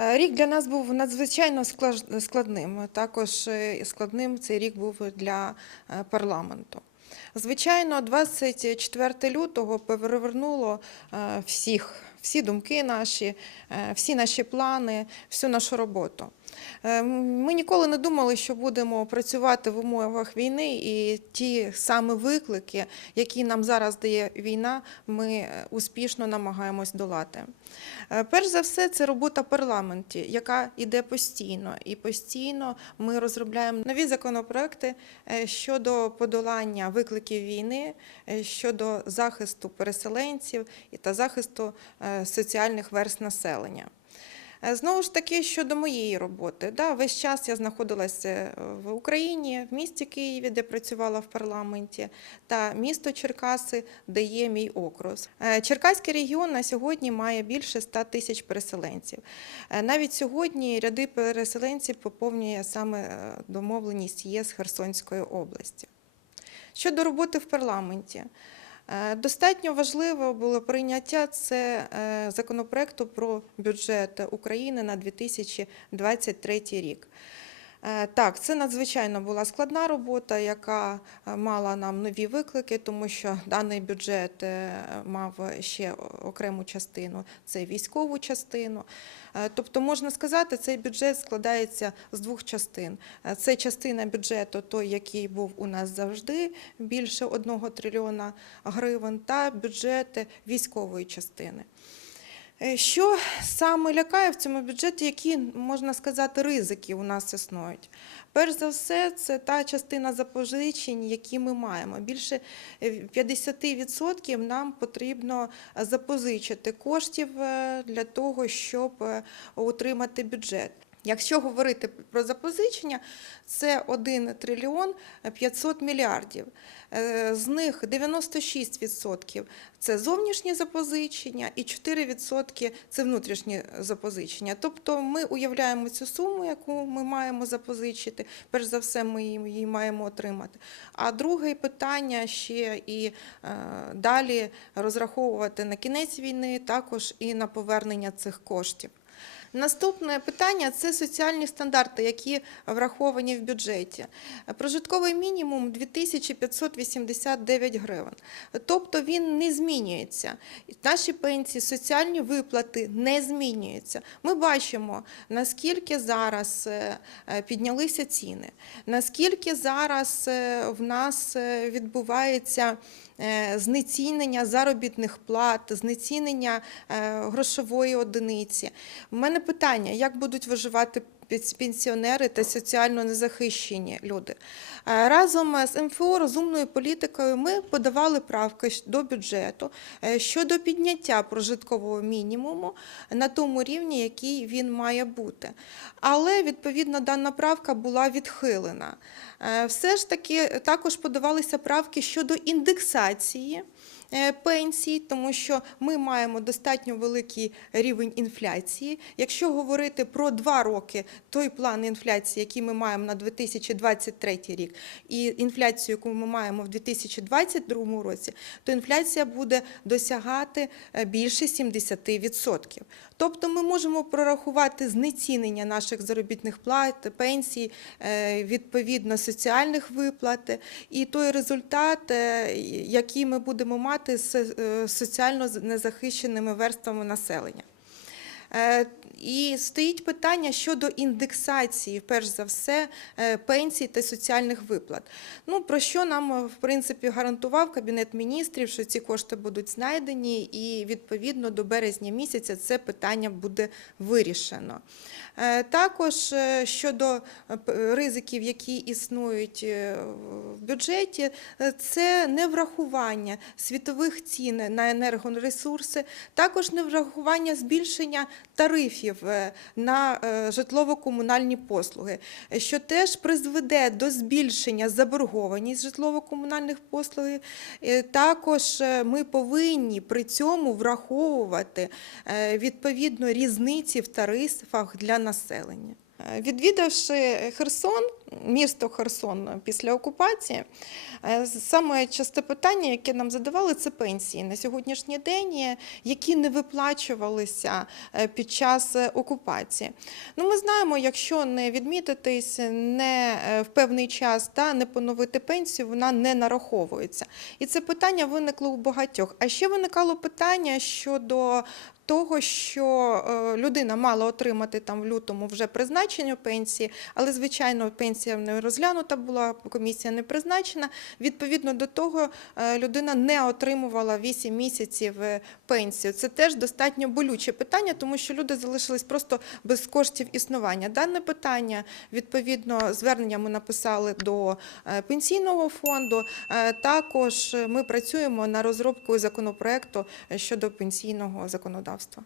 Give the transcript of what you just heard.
Е, Рік для нас був надзвичайно складним. Також е, складним цей рік був для е, парламенту. Звичайно, 24 лютого перевернуло всіх, всі думки наші, всі наші плани, всю нашу роботу. Е, Ми ніколи не думали, що будемо працювати в умовах війни, і ті саме виклики, які нам зараз дає війна, ми е, успішно намагаємось долати. Е, Перш за все, це робота парламенті, яка йде постійно, і постійно ми розробляємо нові законопроекти щодо подолання викликів війни, щодо захисту переселенців та захисту соціальних верст населення. Е, Знову ж таки, щодо моєї роботи, да, весь час я знаходилася е, в Україні, в місті Києві, де працювала в парламенті, та місто Черкаси, де є мій округ. Е, Черкаський регіон на сьогодні має більше 100 тисяч переселенців. Навіть сьогодні ряди переселенців поповнює саме домовленість ЄС Херсонської області. Щодо роботи в парламенті. Е, Достатньо важливо було прийняття це е, законопроекту про бюджет України на 2023 рік. Е, Так, це надзвичайно була складна робота, яка е, мала нам нові виклики, тому що даний бюджет е, мав ще окрему частину це військову частину. Тобто, можна сказати, цей бюджет складається з двох частин. Це частина бюджету, той, який був у нас завжди, більше одного трильйона гривень, та бюджет військової частини. Е, Що саме лякає в цьому бюджеті, які, можна сказати, ризики у нас існують? Перш за все, це та частина запозичень, які ми маємо. Більше е, 50% нам потрібно запозичити коштів е, для того, щоб е, утримати бюджет. Якщо говорити про запозичення, це 1 трильйон 500 мільярдів. Е, З них 96% це зовнішні запозичення і 4% це внутрішні запозичення. Тобто ми уявляємо цю суму, яку ми маємо запозичити. Перш за все, ми її маємо отримати. А друге питання ще і е, далі розраховувати на кінець війни, також і на повернення цих коштів. Наступне питання це соціальні стандарти, які враховані в бюджеті. Прожитковий мінімум 2589 гривень. Тобто він не змінюється. Наші пенсії, соціальні виплати не змінюються. Ми бачимо, наскільки зараз е, піднялися ціни, наскільки зараз е, в нас е, відбувається знецінення заробітних плат, знецінення е, грошової одиниці. У мене питання: як будуть виживати пенсіонери та соціально незахищені люди? Е, Разом з МФО розумною політикою ми подавали правки до бюджету е, щодо підняття прожиткового мінімуму на тому рівні, який він має бути. Але відповідно дана правка була відхилена. Е, Все ж таки також подавалися правки щодо індексації е, пенсій, тому що ми маємо достатньо великий рівень інфляції. Якщо говорити про два роки, той план інфляції, який ми маємо на 2023 рік, і інфляцію, яку ми маємо в 2022 році, то інфляція буде досягати е, більше 70%. Тобто ми можемо прорахувати знецінення наших заробітних плат, пенсій, е, відповідно соціальних виплат, і той результат, е, який ми будемо мати з е, соціально незахищеними верствами населення. І стоїть питання щодо індексації, перш за все, е, пенсій та соціальних виплат. Ну про що нам е, в принципі гарантував кабінет міністрів, що ці кошти будуть знайдені, і відповідно до березня місяця це питання буде вирішено. Е, Також щодо ризиків, які існують в бюджеті, це неврахування світових цін на енергоресурси, також неврахування збільшення тарифів е, на е, житлово-комунальні послуги, що теж призведе до збільшення заборгованість житлово-комунальних послуг. Е, Також ми повинні при цьому враховувати відповідно різниці в тарифах для населення. Відвідавши Херсон, місто Херсон після окупації. Е, Саме часте питання, яке нам задавали, це пенсії на сьогоднішній день, е, які не виплачувалися е, під час окупації. Ну, ми знаємо, якщо не відмітитись, не в певний час та не поновити пенсію, вона не нараховується. І це питання виникло у багатьох. А ще виникало питання щодо того, що людина мала отримати там в лютому вже призначення пенсії, але звичайно пенсія не розглянута була, комісія не призначена. Відповідно до того, е, людина не отримувала 8 місяців е, пенсію. Це теж достатньо болюче питання, тому що люди залишились просто без коштів існування. Дане питання відповідно звернення ми написали до е, пенсійного фонду. Також ми працюємо на розробку законопроекту щодо пенсійного законодавства.